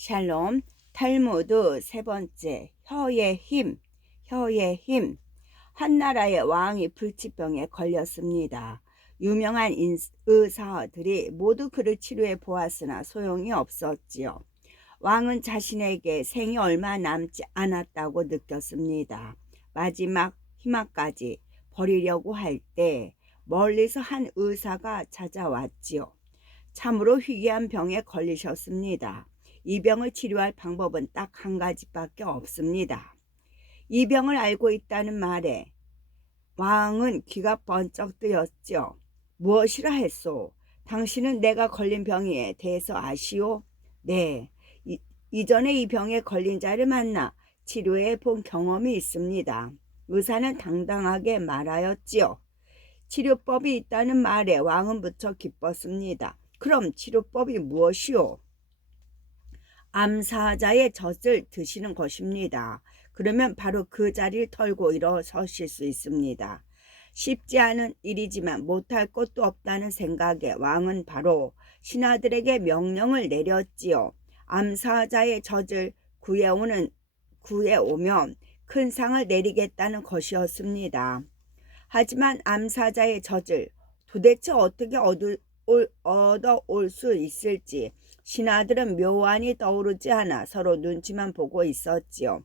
샬롬. 탈무드 세 번째, 혀의 힘. 한 나라의 왕이 불치병에 걸렸습니다. 유명한 의사들이 모두 그를 치료해 보았으나 소용이 없었지요. 왕은 자신에게 생이 얼마 남지 않았다고 느꼈습니다. 마지막 희망까지 버리려고 할 때 멀리서 한 의사가 찾아왔지요. 참으로 희귀한 병에 걸리셨습니다. 이 병을 치료할 방법은 딱 한 가지밖에 없습니다. 이 병을 알고 있다는 말에 왕은 귀가 번쩍 뜨였죠. 무엇이라 했소? 당신은 내가 걸린 병에 대해서 아시오? 네, 이전에 이 병에 걸린 자를 만나 치료해 본 경험이 있습니다. 의사는 당당하게 말하였지요. 치료법이 있다는 말에 왕은 무척 기뻤습니다. 그럼 치료법이 무엇이오? 암사자의 젖을 드시는 것입니다. 그러면 바로 그 자리를 털고 일어서실 수 있습니다. 쉽지 않은 일이지만 못할 것도 없다는 생각에 왕은 바로 신하들에게 명령을 내렸지요. 암사자의 젖을 구해오면 큰 상을 내리겠다는 것이었습니다. 하지만 암사자의 젖을 도대체 어떻게 얻어올 수 있을지 신하들은 묘안이 떠오르지 않아 서로 눈치만 보고 있었지요.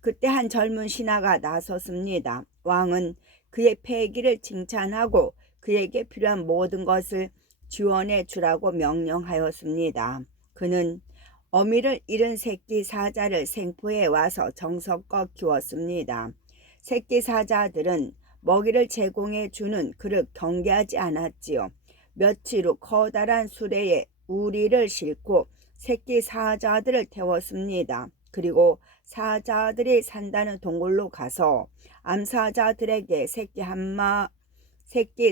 그때 한 젊은 신하가 나섰습니다. 왕은 그의 패기를 칭찬하고 그에게 필요한 모든 것을 지원해 주라고 명령하였습니다. 그는 어미를 잃은 새끼 사자를 생포해 와서 정성껏 키웠습니다. 새끼 사자들은 먹이를 제공해 주는 그를 경계하지 않았지요. 며칠 후 커다란 수레에 우리를 싣고 새끼 사자들을 태웠습니다. 그리고 사자들이 산다는 동굴로 가서 암사자들에게 새끼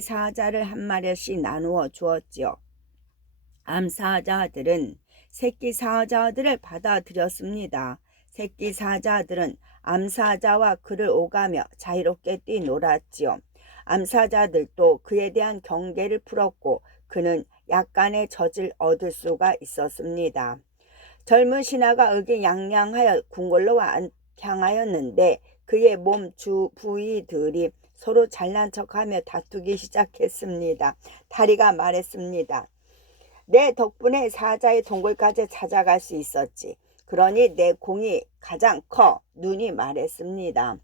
사자를 한 마리씩 나누어 주었지요. 암사자들은 새끼 사자들을 받아들였습니다. 새끼 사자들은 암사자와 그를 오가며 자유롭게 뛰놀았지요. 암사자들도 그에 대한 경계를 풀었고 그는 약간의 젖을 얻을 수가 있었습니다. 젊은 신하가 의기양양하여 궁궐로 향하였는데 그의 몸 주 부위들이 서로 잘난 척하며 다투기 시작했습니다. 다리가 말했습니다. 내 덕분에 사자의 동굴까지 찾아갈 수 있었지. 그러니 내 공이 가장 커. 눈이 말했습니다.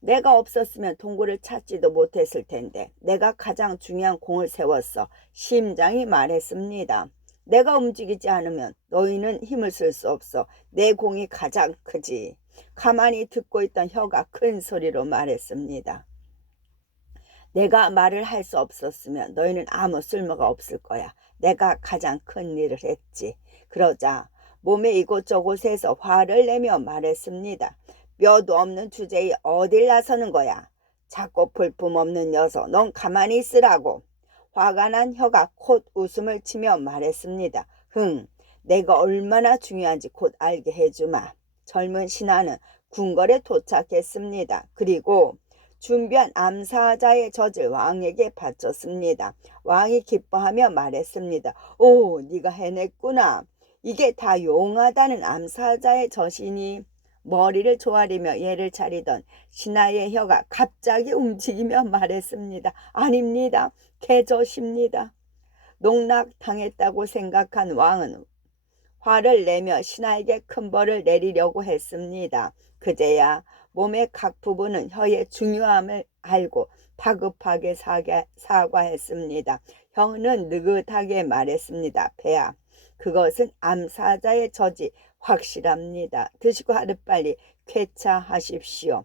내가 없었으면 동굴을 찾지도 못했을 텐데 내가 가장 중요한 공을 세웠어. 심장이 말했습니다. 내가 움직이지 않으면 너희는 힘을 쓸 수 없어. 내 공이 가장 크지. 가만히 듣고 있던 혀가 큰 소리로 말했습니다. 내가 말을 할 수 없었으면 너희는 아무 쓸모가 없을 거야. 내가 가장 큰 일을 했지. 그러자 몸의 이곳저곳에서 화를 내며 말했습니다. 뼈도 없는 주제에 어딜 나서는 거야. 자꾸 볼품없는 녀석, 넌 가만히 있으라고. 화가 난 혀가 콧 웃음을 치며 말했습니다. 내가 얼마나 중요한지 곧 알게 해주마. 젊은 신하는 궁궐에 도착했습니다. 그리고 준비한 암사자의 젖을 왕에게 바쳤습니다. 왕이 기뻐하며 말했습니다. 오, 네가 해냈구나. 이게 다 용하다는 암사자의 젖이니. 머리를 조아리며 예를 차리던 신하의 혀가 갑자기 움직이며 말했습니다. 아닙니다. 개젖입니다. 농락당했다고 생각한 왕은 화를 내며 신하에게 큰 벌을 내리려고 했습니다. 그제야 몸의 각 부분은 혀의 중요함을 알고 다급하게 사과했습니다. 혀는 느긋하게 말했습니다. 배야, 그것은 암사자의 젖이 확실합니다. 드시고 하루빨리 쾌차하십시오.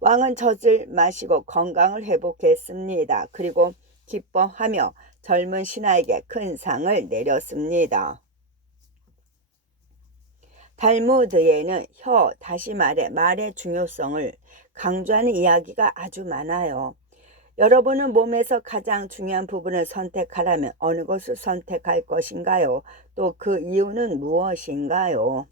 왕은 젖을 마시고 건강을 회복했습니다. 그리고 기뻐하며 젊은 신하에게 큰 상을 내렸습니다. 탈무드에는 다시 말해 말의 중요성을 강조하는 이야기가 아주 많아요. 여러분은 몸에서 가장 중요한 부분을 선택하라면 어느 것을 선택할 것인가요? 또 그 이유는 무엇인가요?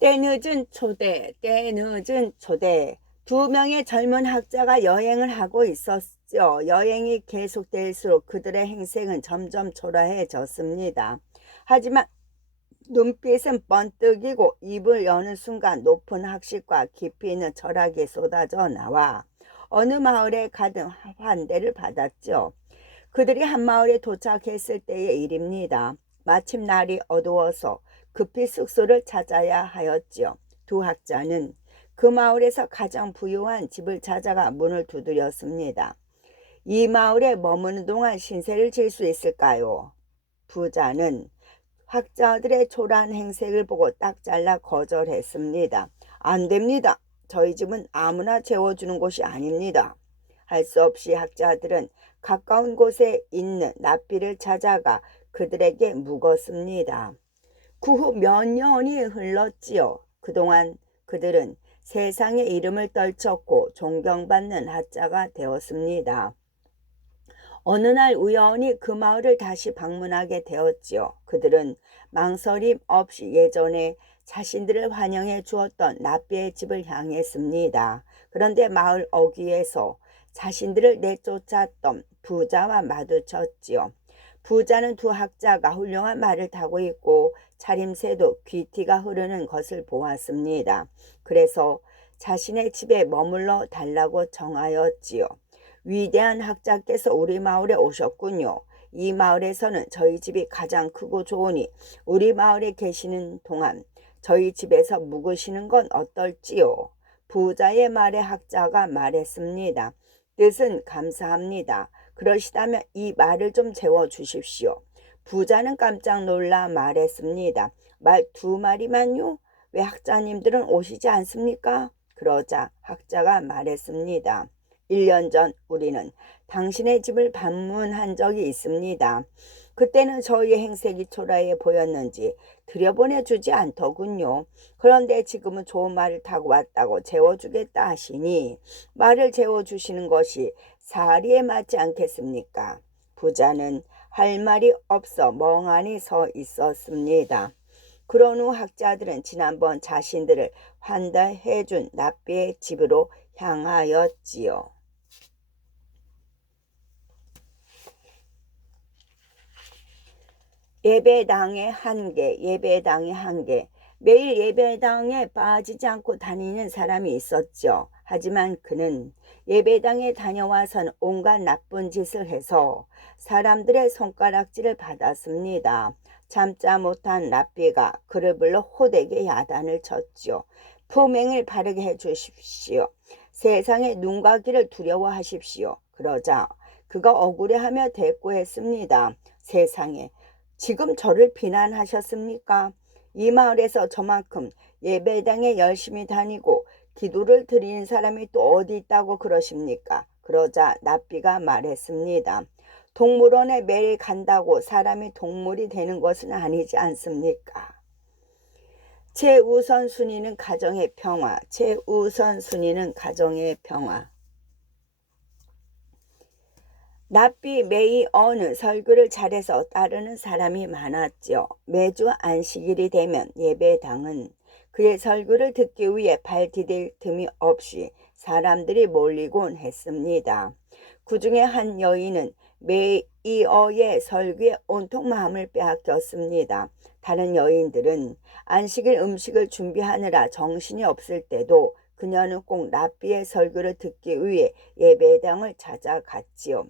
때늦은 초대. 두 명의 젊은 학자가 여행을 하고 나왔죠. 여행이 계속될수록 그들의 행색은 점점 초라해졌습니다. 하지만 눈빛은 번뜩이고 입을 여는 순간 높은 학식과 깊이 있는 철학이 쏟아져 나와 어느 마을에 가든 환대를 받았죠. 그들이 한 마을에 도착했을 때의 일입니다. 마침 날이 어두워서 급히 숙소를 찾아야 하였지요. 두 학자는 그 마을에서 가장 부유한 집을 찾아가 문을 두드렸습니다. 이 마을에 머무는 동안 신세를 질 수 있을까요? 부자는 학자들의 초라한 행색을 보고 딱 잘라 거절했습니다. 안 됩니다. 저희 집은 아무나 재워주는 곳이 아닙니다. 할 수 없이 학자들은 가까운 곳에 있는 납비를 찾아가 그들에게 묵었습니다. 그 후 몇 년이 흘렀지요. 그동안 그들은 세상의 이름을 떨쳤고 존경받는 학자가 되었습니다. 어느 날 우연히 그 마을을 다시 방문하게 되었지요. 그들은 망설임 없이 예전에 자신들을 환영해 주었던 납비의 집을 향했습니다. 그런데 마을 어귀에서 자신들을 내쫓았던 부자와 마주쳤지요. 부자는 두 학자가 훌륭한 말을 타고 있고 차림새도 귀티가 흐르는 것을 보았습니다. 그래서 자신의 집에 머물러 달라고 정하였지요. 위대한 학자께서 우리 마을에 오셨군요. 이 마을에서는 저희 집이 가장 크고 좋으니 우리 마을에 계시는 동안 저희 집에서 묵으시는 건 어떨지요? 부자의 말에 학자가 말했습니다. 뜻은 감사합니다. 그러시다면 이 말을 좀 재워주십시오. 부자는 깜짝 놀라 말했습니다. 말 두 마리만요? 왜 학자님들은 오시지 않습니까? 그러자 학자가 말했습니다. 1년 전 우리는 당신의 집을 방문한 적이 있습니다. 그때는 저희의 행색이 초라해 보였는지 들여보내주지 않더군요. 그런데 지금은 좋은 말을 타고 왔다고 재워주겠다 하시니 말을 재워주시는 것이 사리에 맞지 않겠습니까? 부자는 할 말이 없어 멍하니 서 있었습니다. 그런 후 학자들은 지난번 자신들을 환대해준 납비의 집으로 향하였지요. 예배당의 한계, 예배당의 한계. 매일 예배당에 빠지지 않고 다니는 사람이 있었죠. 하지만 그는 예배당에 다녀와서는 온갖 나쁜 짓을 해서 사람들의 손가락질을 받았습니다. 참자 못한 랍비가 그를 불러 호되게 야단을 쳤죠. 품행을 바르게 해주십시오. 세상의 눈과 귀를 두려워하십시오. 그러자 그가 억울해하며 대꾸했습니다. 세상에 지금 저를 비난하셨습니까? 이 마을에서 저만큼 예배당에 열심히 다니고 기도를 드리는 사람이 또 어디 있다고 그러십니까? 그러자 납비가 말했습니다. 동물원에 매일 간다고 사람이 동물이 되는 것은 아니지 않습니까? 최우선순위는 가정의 평화, 최우선순위는 가정의 평화. 납비 메이어는 설교를 잘해서 따르는 사람이 많았죠. 매주 안식일이 되면 예배당은 그의 설교를 듣기 위해 발 디딜 틈이 없이 사람들이 몰리곤 했습니다. 그 중에 한 여인은 메이어의 설교에 온통 마음을 빼앗겼습니다. 다른 여인들은 안식일 음식을 준비하느라 정신이 없을 때도 그녀는 꼭 납비의 설교를 듣기 위해 예배당을 찾아갔지요.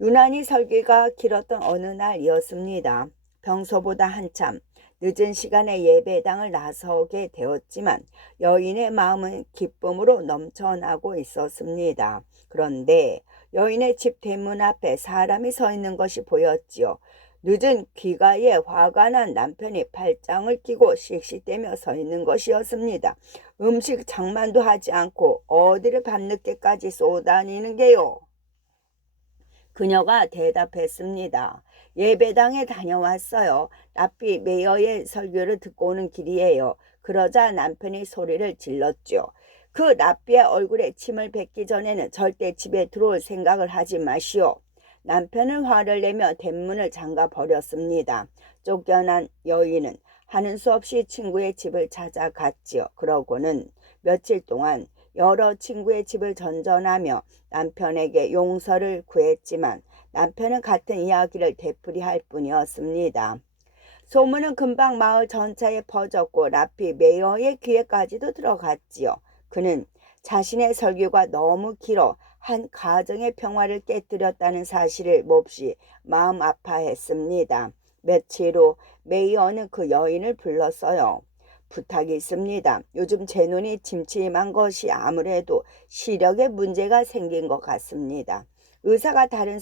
유난히 설교가 길었던 어느 날이었습니다. 평소보다 한참 늦은 시간에 예배당을 나서게 되었지만 여인의 마음은 기쁨으로 넘쳐나고 있었습니다. 그런데 여인의 집 대문 앞에 사람이 서 있는 것이 보였지요. 늦은 귀가에 화가 난 남편이 팔짱을 끼고 씩씩대며 서 있는 것이었습니다. 음식 장만도 하지 않고 어디를 밤늦게까지 쏘다니는 게요? 그녀가 대답했습니다. 예배당에 다녀왔어요. 랍비 메이어의 설교를 듣고 오는 길이에요. 그러자 남편이 소리를 질렀죠. 그 랍비의 얼굴에 침을 뱉기 전에는 절대 집에 들어올 생각을 하지 마시오. 남편은 화를 내며 대문을 잠가 버렸습니다. 쫓겨난 여인은 하는 수 없이 친구의 집을 찾아갔지요. 그러고는 며칠 동안 여러 친구의 집을 전전하며 남편에게 용서를 구했지만 남편은 같은 이야기를 되풀이할 뿐이었습니다. 소문은 금방 마을 전체에 퍼졌고 라피 메이어의 귀에까지도 들어갔지요. 그는 자신의 설교가 너무 길어 한 가정의 평화를 깨뜨렸다는 사실을 몹시 마음 아파했습니다. 며칠 후 메이어는 그 여인을 불렀어요. 부탁이 있습니다. 요즘 제 눈이 침침한 것이 아무래도 시력에 문제가 생긴 것 같습니다. 의사가 다른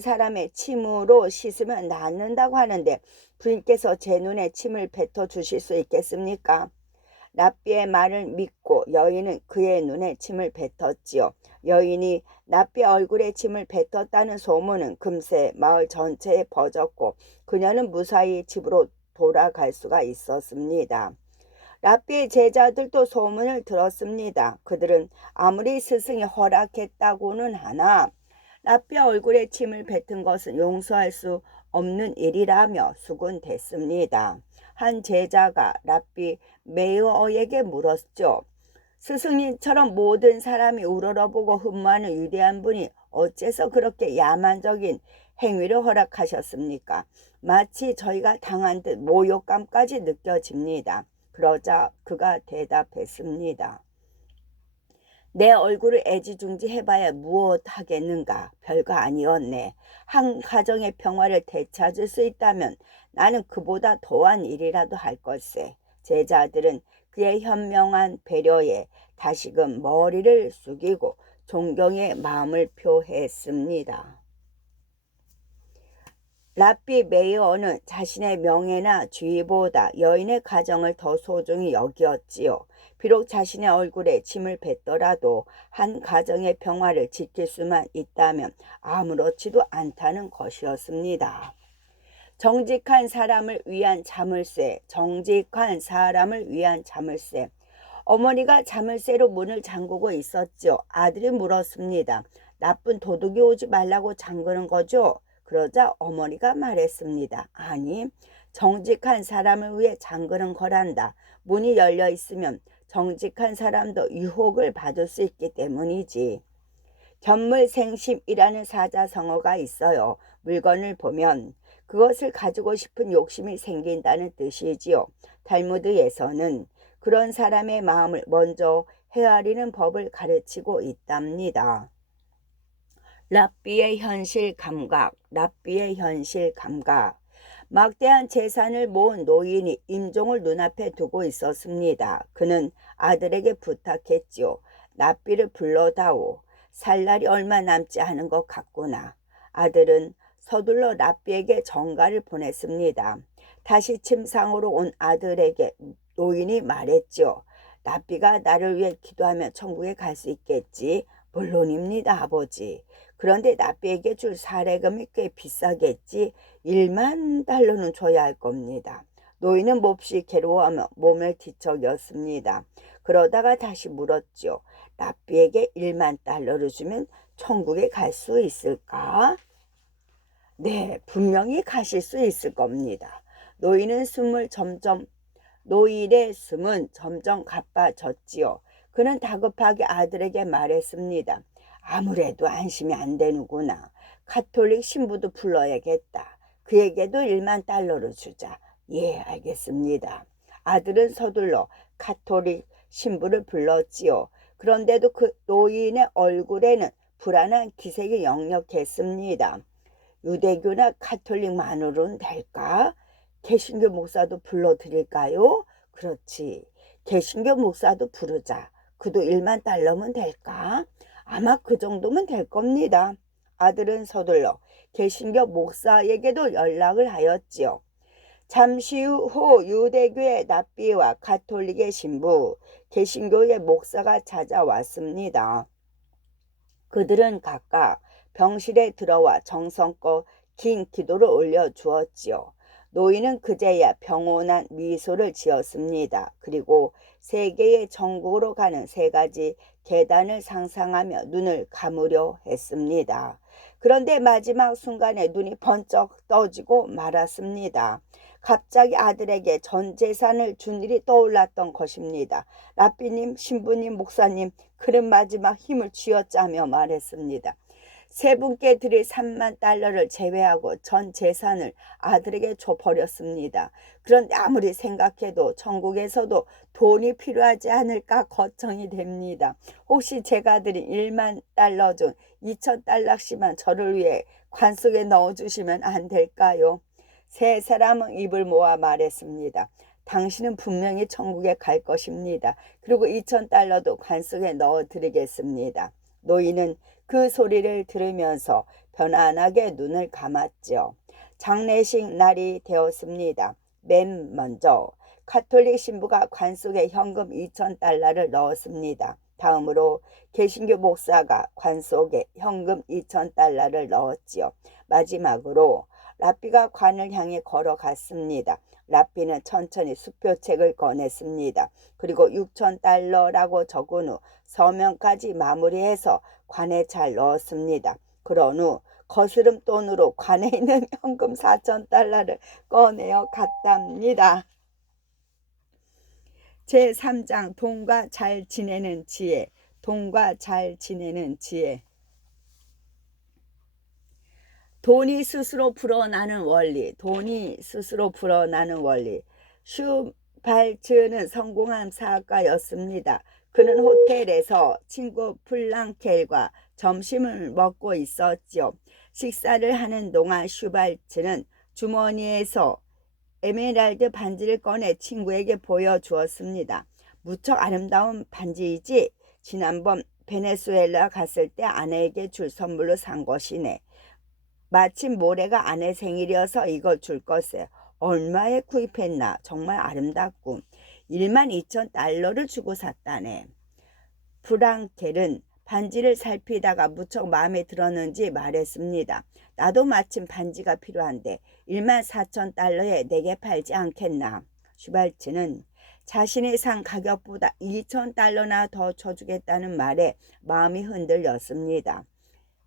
사람의 침으로 씻으면 낫는다고 하는데 부인께서 제 눈에 침을 뱉어 주실 수 있겠습니까? 랍비의 말을 믿고 여인은 그의 눈에 침을 뱉었지요. 여인이 랍비의 얼굴에 침을 뱉었다는 소문은 금세 마을 전체에 퍼졌고 그녀는 무사히 집으로 돌아갈 수가 있었습니다. 랍비의 제자들도 소문을 들었습니다. 그들은 아무리 스승이 허락했다고는 하나 랍비의 얼굴에 침을 뱉은 것은 용서할 수 없는 일이라며 수군댔습니다. 한 제자가 랍비 메이어에게 물었죠. 스승님처럼 모든 사람이 우러러보고 흠모하는 위대한 분이 어째서 그렇게 야만적인 행위를 허락하셨습니까? 마치 저희가 당한 듯 모욕감까지 느껴집니다. 그러자 그가 대답했습니다. 내 얼굴을 애지중지해봐야 무엇 하겠는가. 별거 아니었네. 한 가정의 평화를 되찾을 수 있다면 나는 그보다 더한 일이라도 할 걸세. 제자들은 그의 현명한 배려에 다시금 머리를 숙이고 존경의 마음을 표했습니다. 랍비 메이어는 자신의 명예나 주의보다 여인의 가정을 더 소중히 여기었지요. 비록 자신의 얼굴에 침을 뱉더라도 한 가정의 평화를 지킬 수만 있다면 아무렇지도 않다는 것이었습니다. 정직한 사람을 위한 자물쇠, 정직한 사람을 위한 자물쇠. 어머니가 자물쇠로 문을 잠그고 있었죠. 아들이 물었습니다. 나쁜 도둑이 오지 말라고 잠그는 거죠? 그러자 어머니가 말했습니다. 아니, 정직한 사람을 위해 잠그는 거란다. 문이 열려 있으면 정직한 사람도 유혹을 받을 수 있기 때문이지. 견물생심이라는 사자성어가 있어요. 물건을 보면 그것을 가지고 싶은 욕심이 생긴다는 뜻이지요. 탈무드에서는 그런 사람의 마음을 먼저 헤아리는 법을 가르치고 있답니다. 랍비의 현실 감각. 막대한 재산을 모은 노인이 임종을 눈앞에 두고 있었습니다. 그는 아들에게 부탁했지요. 랍비를 불러다오. 살 날이 얼마 남지 않은 것 같구나. 아들은 서둘러 랍비에게 전가를 보냈습니다. 다시 침상으로 온 아들에게 노인이 말했죠. 랍비가 나를 위해 기도하며 천국에 갈 수 있겠지. 물론입니다, 아버지. 그런데 랍비에게 줄 사례금이 꽤 비싸겠지. 1만 달러는 줘야 할 겁니다. 노인은 몹시 괴로워하며 몸을 뒤척였습니다. 그러다가 다시 물었죠. 랍비에게 1만 달러를 주면 천국에 갈 수 있을까? 네, 분명히 가실 수 있을 겁니다. 노인의 숨은 점점 가빠졌지요. 그는 다급하게 아들에게 말했습니다. 아무래도 안심이 안 되는구나. 가톨릭 신부도 불러야겠다. 그에게도 1만 달러를 주자. 예, 알겠습니다. 아들은 서둘러 가톨릭 신부를 불렀지요. 그런데도 그 노인의 얼굴에는 불안한 기색이 역력했습니다. 유대교나 가톨릭만으로는 될까? 개신교 목사도 불러드릴까요? 그렇지. 개신교 목사도 부르자. 그도 1만 달러면 될까? 아마 그 정도면 될 겁니다. 아들은 서둘러 개신교 목사에게도 연락을 하였지요. 잠시 후 유대교의 랍비와 가톨릭의 신부, 개신교의 목사가 찾아왔습니다. 그들은 각각 병실에 들어와 정성껏 긴 기도를 올려주었지요. 노인은 그제야 평온한 미소를 지었습니다. 그리고 세계의 천국으로 가는 3가지 계단을 상상하며 눈을 감으려 했습니다. 그런데 마지막 순간에 눈이 번쩍 떠지고 말았습니다. 갑자기 아들에게 전 재산을 준 일이 떠올랐던 것입니다. 라삐님, 신부님, 목사님, 그는 마지막 힘을 쥐어짜며 말했습니다. 세 분께 드릴 3만 달러를 제외하고 전 재산을 아들에게 줘버렸습니다. 그런데 아무리 생각해도 천국에서도 돈이 필요하지 않을까 걱정이 됩니다. 혹시 제가 드린 1만 달러 중 2천 달러씩만 저를 위해 관 속에 넣어주시면 안 될까요? 세 사람은 입을 모아 말했습니다. 당신은 분명히 천국에 갈 것입니다. 그리고 2천 달러도 관 속에 넣어드리겠습니다. 노인은 그 소리를 들으면서 편안하게 눈을 감았죠. 장례식 날이 되었습니다. 맨 먼저 가톨릭 신부가 관 속에 현금 2천 달러를 넣었습니다. 다음으로 개신교 목사가 관 속에 현금 2천 달러를 넣었지요. 마지막으로 라삐가 관을 향해 걸어갔습니다. 라삐는 천천히 수표책을 꺼냈습니다. 그리고 6천 달러라고 적은 후 서명까지 마무리해서 관에 잘 넣었습니다. 그런 후 거스름 돈으로 관에 있는 현금 4천 달러를 꺼내어 갔답니다. 제3장 돈과 잘 지내는 지혜. 돈과 잘 지내는 지혜. 돈이 스스로 불어나는 원리. 돈이 스스로 불어나는 원리. 슈발츠는 성공한 사학가였습니다. 그는 호텔에서 친구 플랑켈과 점심을 먹고 있었죠. 식사를 하는 동안 슈발츠는 주머니에서 에메랄드 반지를 꺼내 친구에게 보여주었습니다. 무척 아름다운 반지이지? 지난번 베네수엘라 갔을 때 아내에게 줄 선물로 산 것이네. 마침 모레가 아내 생일이어서 이걸 줄 것에 얼마에 구입했나. 정말 아름답고 1만 2천 달러를 주고 샀다네. 프랑켈은 반지를 살피다가 무척 마음에 들었는지 말했습니다. 나도 마침 반지가 필요한데 1만 4천 달러에 내게 팔지 않겠나. 슈발츠는 자신이 산 가격보다 2천 달러나 더 줘주겠다는 말에 마음이 흔들렸습니다.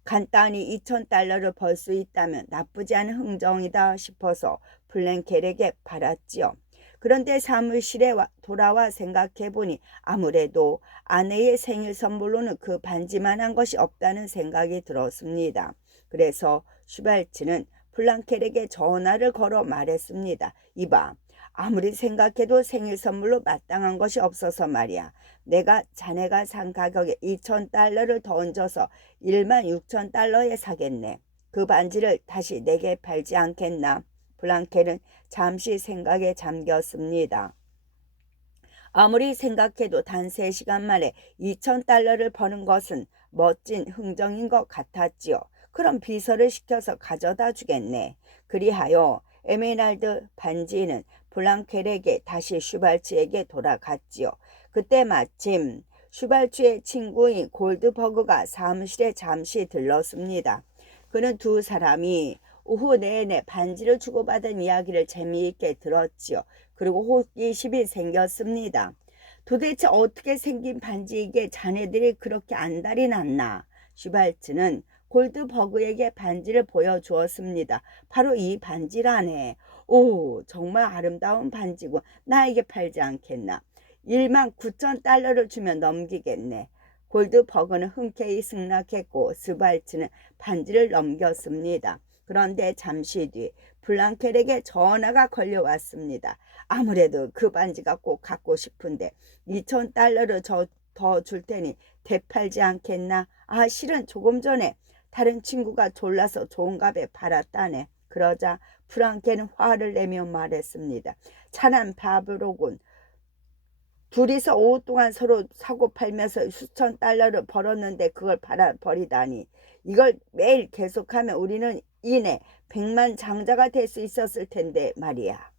간단히 2천 달러를 벌 수 있다면 나쁘지 않은 흥정이다 싶어서 플랭켈에게 팔았지요. 그런데 사무실에 돌아와 생각해보니 아무래도 아내의 생일 선물로는 그 반지만한 것이 없다는 생각이 들었습니다. 그래서 슈발츠는 플랑켈에게 전화를 걸어 말했습니다. 이봐, 아무리 생각해도 생일 선물로 마땅한 것이 없어서 말이야. 내가 자네가 산 가격에 2천 달러를 더 얹어서 1만 6천 달러에 사겠네. 그 반지를 다시 내게 팔지 않겠나. 플랑켈은 잠시 생각에 잠겼습니다. 아무리 생각해도 단 3시간 만에 2천 달러를 버는 것은 멋진 흥정인 것 같았지요. 그럼 비서를 시켜서 가져다 주겠네. 그리하여 에메랄드 반지는 플랑켈에게 다시 슈발츠에게 돌아갔지요. 그때 마침 슈발츠의 친구인 골드버그가 사무실에 잠시 들렀습니다. 그는 두 사람이 오후 내내 반지를 주고받은 이야기를 재미있게 들었지요. 그리고 호기심이 생겼습니다. 도대체 어떻게 생긴 반지이기에 자네들이 그렇게 안달이 났나? 슈발츠는 골드버그에게 반지를 보여주었습니다. 바로 이 반지라네. 오, 정말 아름다운 반지고 나에게 팔지 않겠나. 1만 9천 달러를 주면 넘기겠네. 골드버그는 흔쾌히 승낙했고 슈발츠는 반지를 넘겼습니다. 그런데 잠시 뒤 플랑켈에게 전화가 걸려왔습니다. 아무래도 그 반지가 꼭 갖고 싶은데 2천 달러를 더 줄 테니 되팔지 않겠나? 아, 실은 조금 전에 다른 친구가 졸라서 좋은 값에 팔았다네. 그러자 플랑켈은 화를 내며 말했습니다. 찬한 바보로군. 둘이서 오후 동안 서로 사고 팔면서 수천 달러를 벌었는데 그걸 팔아버리다니. 이걸 매일 계속하면 우리는 이내 100만 장자가 될 수 있었을 텐데 말이야.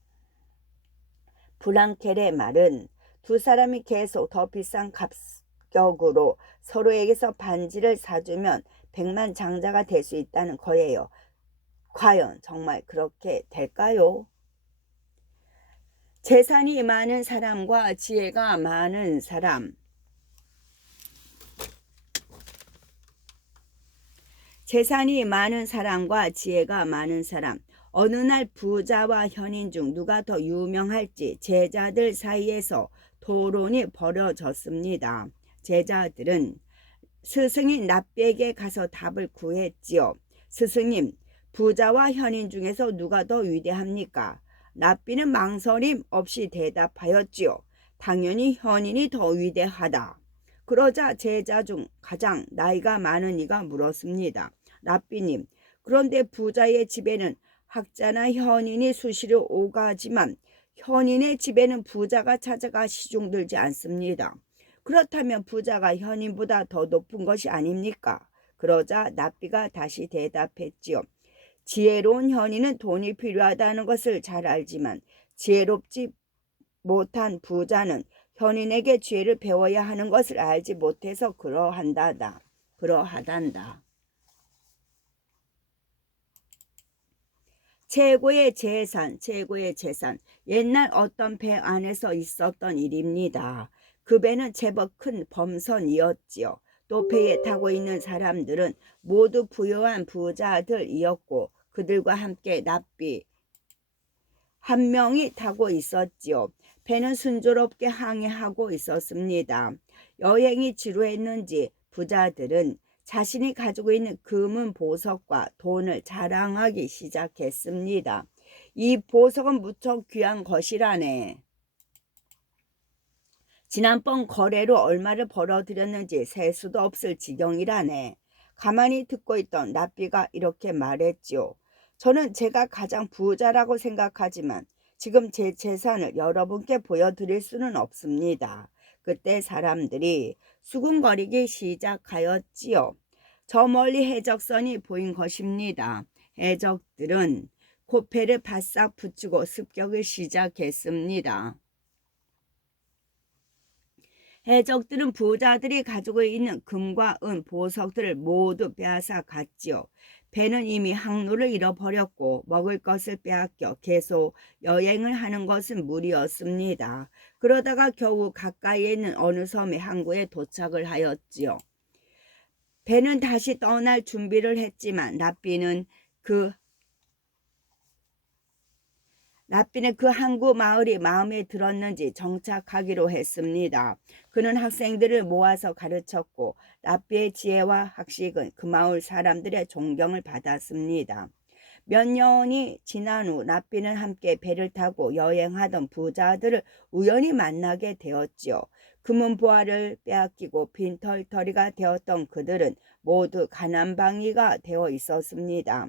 플랑켈의 말은 두 사람이 계속 더 비싼 가격으로 서로에게서 반지를 사주면 100만 장자가 될 수 있다는 거예요. 과연 정말 그렇게 될까요? 재산이 많은 사람과 지혜가 많은 사람. 재산이 많은 사람과 지혜가 많은 사람. 어느 날 부자와 현인 중 누가 더 유명할지 제자들 사이에서 토론이 벌어졌습니다. 제자들은 스승인 납비에게 가서 답을 구했지요. 스승님, 부자와 현인 중에서 누가 더 위대합니까? 납비는 망설임 없이 대답하였지요. 당연히 현인이 더 위대하다. 그러자 제자 중 가장 나이가 많은 이가 물었습니다. 납비님, 그런데 부자의 집에는 학자나 현인이 수시로 오가지만 현인의 집에는 부자가 찾아가 시중들지 않습니다. 그렇다면 부자가 현인보다 더 높은 것이 아닙니까? 그러자 납비가 다시 대답했지요. 지혜로운 현인은 돈이 필요하다는 것을 잘 알지만 지혜롭지 못한 부자는 현인에게 지혜를 배워야 하는 것을 알지 못해서 그러하단다. 최고의 재산. 옛날 어떤 배 안에서 있었던 일입니다. 그 배는 제법 큰 범선이었지요. 또 배에 타고 있는 사람들은 모두 부유한 부자들이었고 그들과 함께 납비 한 명이 타고 있었지요. 배는 순조롭게 항해하고 있었습니다. 여행이 지루했는지 부자들은 자신이 가지고 있는 금은 보석과 돈을 자랑하기 시작했습니다. 이 보석은 무척 귀한 것이라네. 지난번 거래로 얼마를 벌어들였는지 셀 수도 없을 지경이라네. 가만히 듣고 있던 납비가 이렇게 말했지요. 저는 제가 가장 부자라고 생각하지만 지금 제 재산을 여러분께 보여드릴 수는 없습니다. 그때 사람들이 수군거리기 시작하였지요. 저 멀리 해적선이 보인 것입니다. 해적들은 코페를 바싹 붙이고 습격을 시작했습니다. 해적들은 부자들이 가지고 있는 금과 은, 보석들을 모두 빼앗아 갔지요. 배는 이미 항로를 잃어버렸고 먹을 것을 빼앗겨 계속 여행을 하는 것은 무리였습니다. 그러다가 겨우 가까이에 있는 어느 섬의 항구에 도착을 하였지요. 배는 다시 떠날 준비를 했지만 납비는 그 항구 마을이 마음에 들었는지 정착하기로 했습니다. 그는 학생들을 모아서 가르쳤고 납비의 지혜와 학식은 그 마을 사람들의 존경을 받았습니다. 몇 년이 지난 후 납비는 함께 배를 타고 여행하던 부자들을 우연히 만나게 되었지요. 금은 보화를 빼앗기고 빈털터리가 되었던 그들은 모두 가난방위가 되어 있었습니다.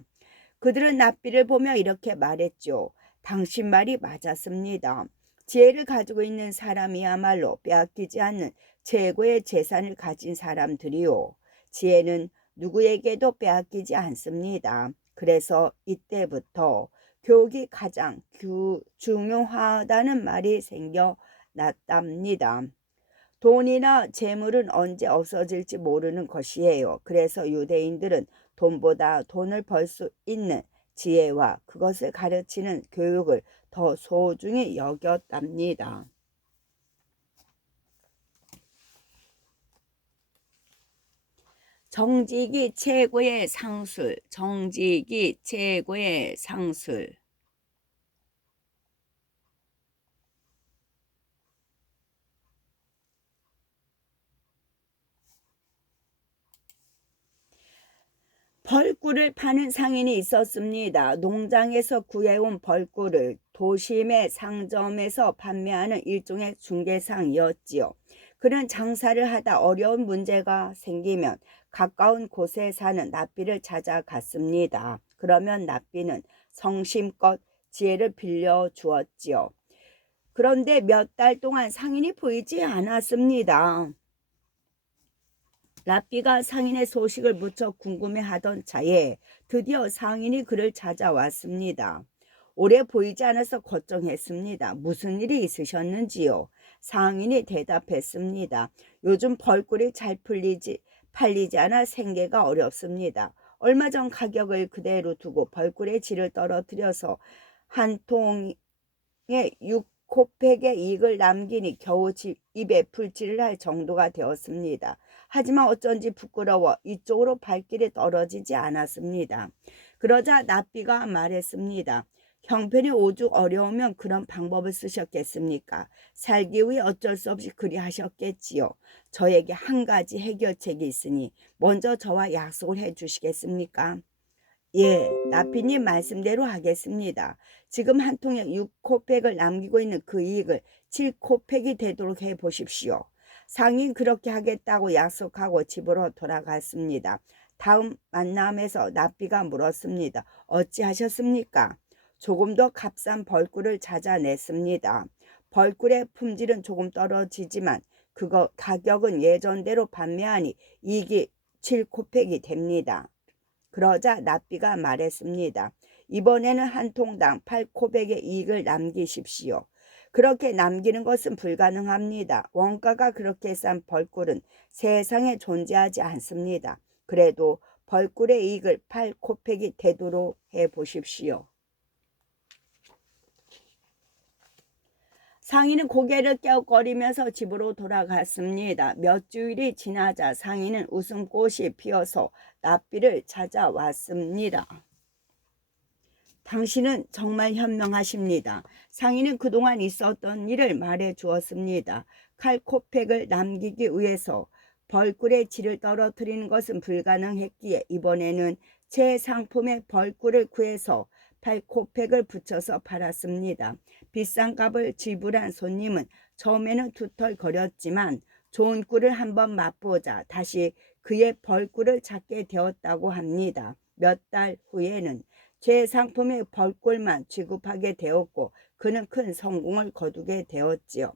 그들은 납비를 보며 이렇게 말했죠. 당신 말이 맞았습니다. 지혜를 가지고 있는 사람이야말로 빼앗기지 않는 최고의 재산을 가진 사람들이요. 지혜는 누구에게도 빼앗기지 않습니다. 그래서 이때부터 교육이 가장 중요하다는 말이 생겨났답니다. 돈이나 재물은 언제 없어질지 모르는 것이에요. 그래서 유대인들은 돈보다 돈을 벌 수 있는 지혜와 그것을 가르치는 교육을 더 소중히 여겼답니다. 정직이 최고의 상술. 벌꿀을 파는 상인이 있었습니다. 농장에서 구해온 벌꿀을 도심의 상점에서 판매하는 일종의 중개상이었지요. 그는 장사를 하다 어려운 문제가 생기면 가까운 곳에 사는 납비를 찾아갔습니다. 그러면 납비는 성심껏 지혜를 빌려주었지요. 그런데 몇 달 동안 상인이 보이지 않았습니다. 랍비가 상인의 소식을 무척 궁금해하던 차에 드디어 상인이 그를 찾아왔습니다. 오래 보이지 않아서 걱정했습니다. 무슨 일이 있으셨는지요? 상인이 대답했습니다. 요즘 벌꿀이 잘 팔리지 않아 생계가 어렵습니다. 얼마 전 가격을 그대로 두고 벌꿀의 질을 떨어뜨려서 한 통에 6코팩의 이익을 남기니 겨우 입에 풀칠을 할 정도가 되었습니다. 하지만 어쩐지 부끄러워 이쪽으로 발길이 떨어지지 않았습니다. 그러자 납비가 말했습니다. 형편이 오죽 어려우면 그런 방법을 쓰셨겠습니까? 살기 위해 어쩔 수 없이 그리하셨겠지요. 저에게 한 가지 해결책이 있으니 먼저 저와 약속을 해 주시겠습니까? 예, 나피님 말씀대로 하겠습니다. 지금 한 통에 6코팩을 남기고 있는 그 이익을 7코팩이 되도록 해 보십시오. 상인 그렇게 하겠다고 약속하고 집으로 돌아갔습니다. 다음 만남에서 나피가 물었습니다. 어찌하셨습니까? 조금 더 값싼 벌꿀을 찾아냈습니다. 벌꿀의 품질은 조금 떨어지지만 그거 가격은 예전대로 판매하니 이익이 7코팩이 됩니다. 그러자 납비가 말했습니다. 이번에는 한 통당 8코백의 이익을 남기십시오. 그렇게 남기는 것은 불가능합니다. 원가가 그렇게 싼 벌꿀은 세상에 존재하지 않습니다. 그래도 벌꿀의 이익을 8코백이 되도록 해보십시오. 상인은 고개를 껴거리면서 집으로 돌아갔습니다. 몇 주일이 지나자 상인은 웃음꽃이 피어서 납비를 찾아왔습니다. 당신은 정말 현명하십니다. 상인은 그동안 있었던 일을 말해 주었습니다. 칼코팩을 남기기 위해서 벌꿀의 질을 떨어뜨리는 것은 불가능했기에 이번에는 제 상품의 벌꿀을 구해서 8코팩을 붙여서 팔았습니다. 비싼 값을 지불한 손님은 처음에는 투덜거렸지만 좋은 꿀을 한번 맛보자 다시 그의 벌꿀을 찾게 되었다고 합니다. 몇 달 후에는 제 상품의 벌꿀만 취급하게 되었고 그는 큰 성공을 거두게 되었지요.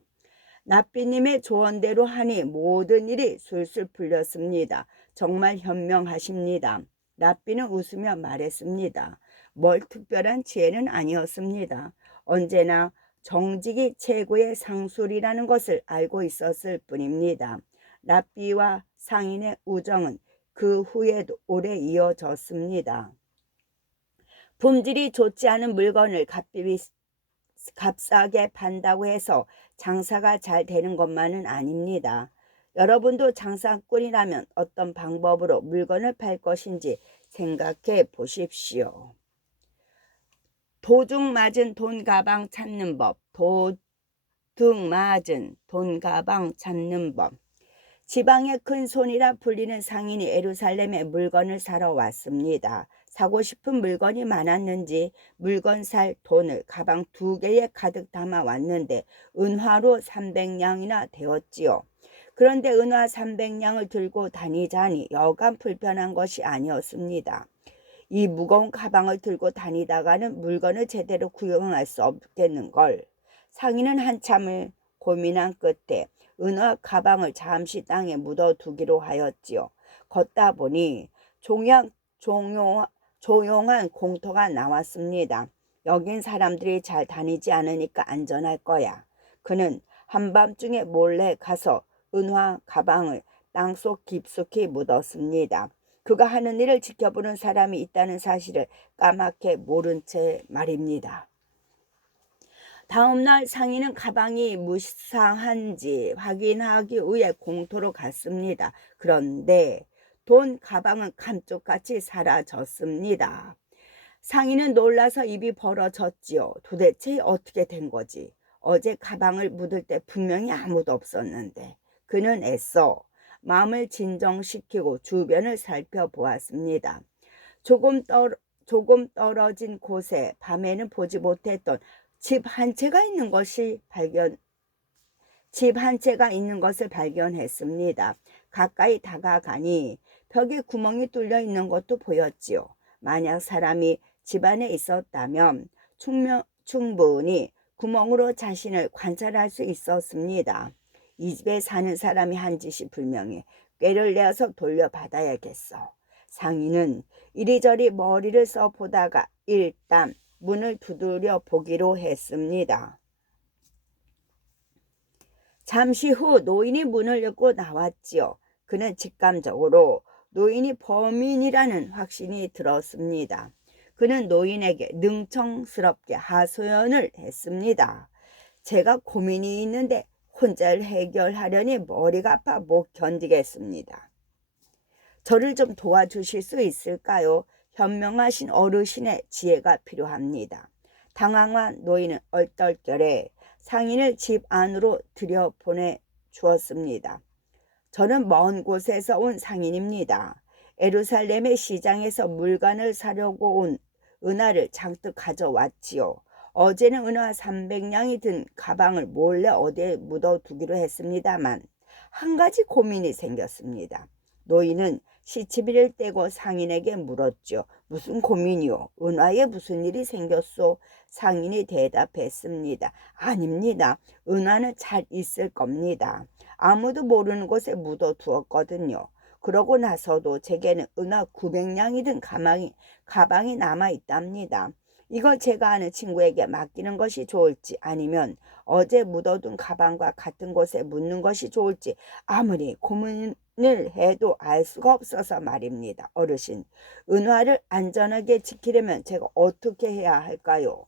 납비님의 조언대로 하니 모든 일이 술술 풀렸습니다. 정말 현명하십니다. 납비는 웃으며 말했습니다. 뭘 특별한 지혜는 아니었습니다. 언제나 정직이 최고의 상술이라는 것을 알고 있었을 뿐입니다. 납비와 상인의 우정은 그 후에도 오래 이어졌습니다. 품질이 좋지 않은 물건을 값싸게 판다고 해서 장사가 잘 되는 것만은 아닙니다. 여러분도 장사꾼이라면 어떤 방법으로 물건을 팔 것인지 생각해 보십시오. 도둑 맞은 돈 가방 찾는 법. 도둑 맞은 돈 가방 찾는 법. 지방의 큰 손이라 불리는 상인이 예루살렘에 물건을 사러 왔습니다. 사고 싶은 물건이 많았는지 물건 살 돈을 가방 2개에 가득 담아 왔는데 은화로 300냥이나 되었지요. 그런데 은화 300냥을 들고 다니자니 여간 불편한 것이 아니었습니다. 이 무거운 가방을 들고 다니다가는 물건을 제대로 구경할 수 없겠는걸. 상인은 한참을 고민한 끝에 은화 가방을 잠시 땅에 묻어두기로 하였지요. 걷다 보니 조용한 공터가 나왔습니다. 여긴 사람들이 잘 다니지 않으니까 안전할 거야. 그는 한밤중에 몰래 가서 은화 가방을 땅속 깊숙이 묻었습니다. 그가 하는 일을 지켜보는 사람이 있다는 사실을 까맣게 모른 채 말입니다. 다음날 상인은 가방이 무상한지 확인하기 위해 공터로 갔습니다. 그런데 돈 가방은 감쪽같이 사라졌습니다. 상인은 놀라서 입이 벌어졌지요. 도대체 어떻게 된 거지? 어제 가방을 묻을 때 분명히 아무도 없었는데. 그는 애써 마음을 진정시키고 주변을 살펴보았습니다. 조금 떨어진 곳에 밤에는 보지 못했던 집 한 채가 있는 것을 발견했습니다. 가까이 다가가니 벽에 구멍이 뚫려 있는 것도 보였지요. 만약 사람이 집 안에 있었다면 충분히 구멍으로 자신을 관찰할 수 있었습니다. 이 집에 사는 사람이 한 짓이 분명해. 꾀를 내어서 돌려받아야겠어. 상인은 이리저리 머리를 써보다가 일단 문을 두드려 보기로 했습니다. 잠시 후 노인이 문을 열고 나왔지요. 그는 직감적으로 노인이 범인이라는 확신이 들었습니다. 그는 노인에게 능청스럽게 하소연을 했습니다. 제가 고민이 있는데 혼자를 해결하려니 머리가 아파 못 견디겠습니다. 저를 좀 도와주실 수 있을까요? 현명하신 어르신의 지혜가 필요합니다. 당황한 노인은 얼떨결에 상인을 집 안으로 들여보내 주었습니다. 저는 먼 곳에서 온 상인입니다. 예루살렘의 시장에서 물건을 사려고 온 은화를 잔뜩 가져왔지요. 어제는 은화 300냥이 든 가방을 몰래 어디에 묻어두기로 했습니다만 한 가지 고민이 생겼습니다. 노인은 시치미를 떼고 상인에게 물었죠. 무슨 고민이요? 은화에 무슨 일이 생겼소? 상인이 대답했습니다. 아닙니다. 은화는 잘 있을 겁니다. 아무도 모르는 곳에 묻어두었거든요. 그러고 나서도 제게는 은화 900냥이 든 가방이 남아있답니다. 이걸 제가 아는 친구에게 맡기는 것이 좋을지 아니면 어제 묻어둔 가방과 같은 곳에 묻는 것이 좋을지 아무리 고민을 해도 알 수가 없어서 말입니다. 어르신, 은화를 안전하게 지키려면 제가 어떻게 해야 할까요?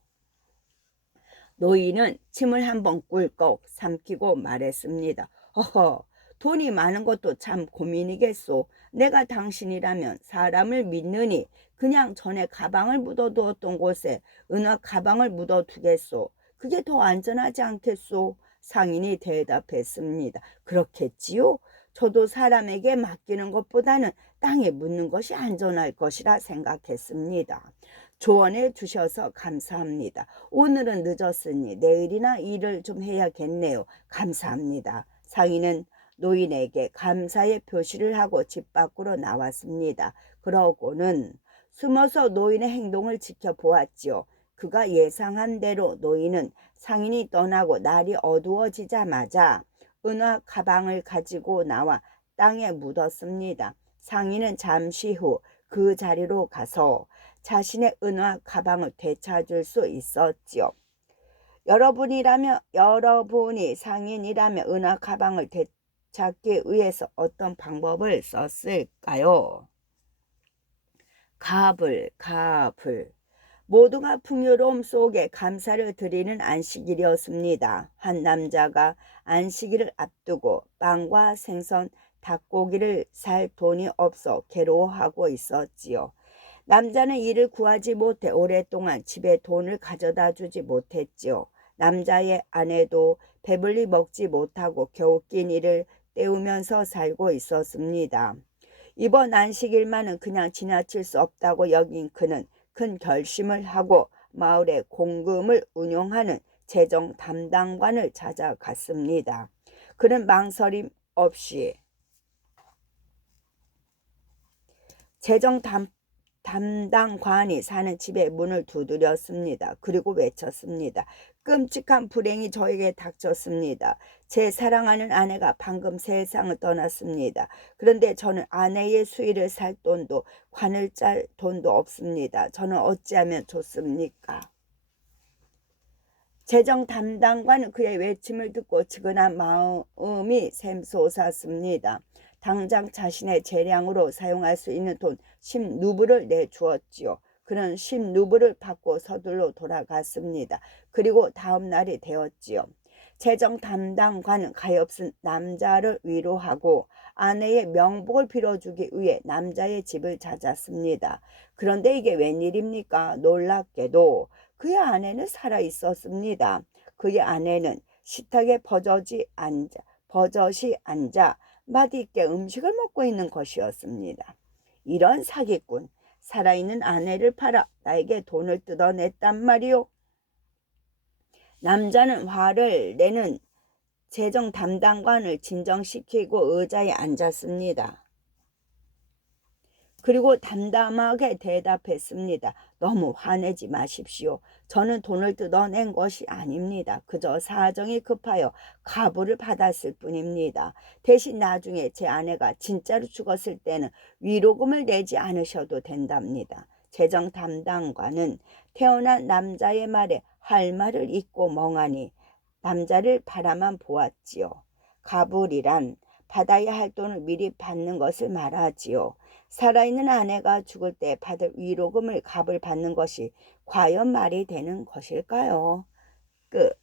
노인은 침을 한번 꿀꺽 삼키고 말했습니다. 허허, 돈이 많은 것도 참 고민이겠소. 내가 당신이라면 사람을 믿느니 그냥 전에 가방을 묻어두었던 곳에 은화 가방을 묻어두겠소. 그게 더 안전하지 않겠소? 상인이 대답했습니다. 그렇겠지요? 저도 사람에게 맡기는 것보다는 땅에 묻는 것이 안전할 것이라 생각했습니다. 조언해 주셔서 감사합니다. 오늘은 늦었으니 내일이나 일을 좀 해야겠네요. 감사합니다. 상인은 노인에게 감사의 표시를 하고 집 밖으로 나왔습니다. 그러고는 숨어서 노인의 행동을 지켜보았지요. 그가 예상한 대로 노인은 상인이 떠나고 날이 어두워지자마자 은화 가방을 가지고 나와 땅에 묻었습니다. 상인은 잠시 후 그 자리로 가서 자신의 은화 가방을 되찾을 수 있었지요. 여러분이 상인이라면 은화 가방을 되찾기 위해서 어떤 방법을 썼을까요? 갑을. 모두가 풍요로움 속에 감사를 드리는 안식일이었습니다. 한 남자가 안식일을 앞두고 빵과 생선, 닭고기를 살 돈이 없어 괴로워하고 있었지요. 남자는 이를 구하지 못해 오랫동안 집에 돈을 가져다 주지 못했지요. 남자의 아내도 배불리 먹지 못하고 겨우 낀 이를 때우면서 살고 있었습니다. 이번 안식일만은 그냥 지나칠 수 없다고 여긴 그는 큰 결심을 하고 마을의 공금을 운용하는 재정 담당관을 찾아갔습니다. 그는 망설임 없이 재정 담당관이 사는 집에 문을 두드렸습니다. 그리고 외쳤습니다. 끔찍한 불행이 저에게 닥쳤습니다. 제 사랑하는 아내가 방금 세상을 떠났습니다. 그런데 저는 아내의 수의를 살 돈도 관을 짤 돈도 없습니다. 저는 어찌하면 좋습니까? 재정 담당관은 그의 외침을 듣고 측은한 마음이 샘솟았습니다. 당장 자신의 재량으로 사용할 수 있는 돈 10루블을 내주었지요. 그는 10루블을 받고 서둘러 돌아갔습니다. 그리고 다음 날이 되었지요. 재정 담당관은 가엾은 남자를 위로하고 아내의 명복을 빌어주기 위해 남자의 집을 찾았습니다. 그런데 이게 웬일입니까? 놀랍게도 그의 아내는 살아 있었습니다. 그의 아내는 식탁에 버젓이 앉아 맛있게 음식을 먹고 있는 것이었습니다. 이런 사기꾼, 살아있는 아내를 팔아 나에게 돈을 뜯어냈단 말이오. 남자는 화를 내는 재정 담당관을 진정시키고 의자에 앉았습니다. 그리고 담담하게 대답했습니다. 너무 화내지 마십시오. 저는 돈을 뜯어낸 것이 아닙니다. 그저 사정이 급하여 가부를 받았을 뿐입니다. 대신 나중에 제 아내가 진짜로 죽었을 때는 위로금을 내지 않으셔도 된답니다. 재정 담당관은 태어난 남자의 말에 할 말을 잊고 멍하니 남자를 바라만 보았지요. 가불이란 받아야 할 돈을 미리 받는 것을 말하지요. 살아있는 아내가 죽을 때 받을 위로금을 값을 받는 것이 과연 말이 되는 것일까요? 끝.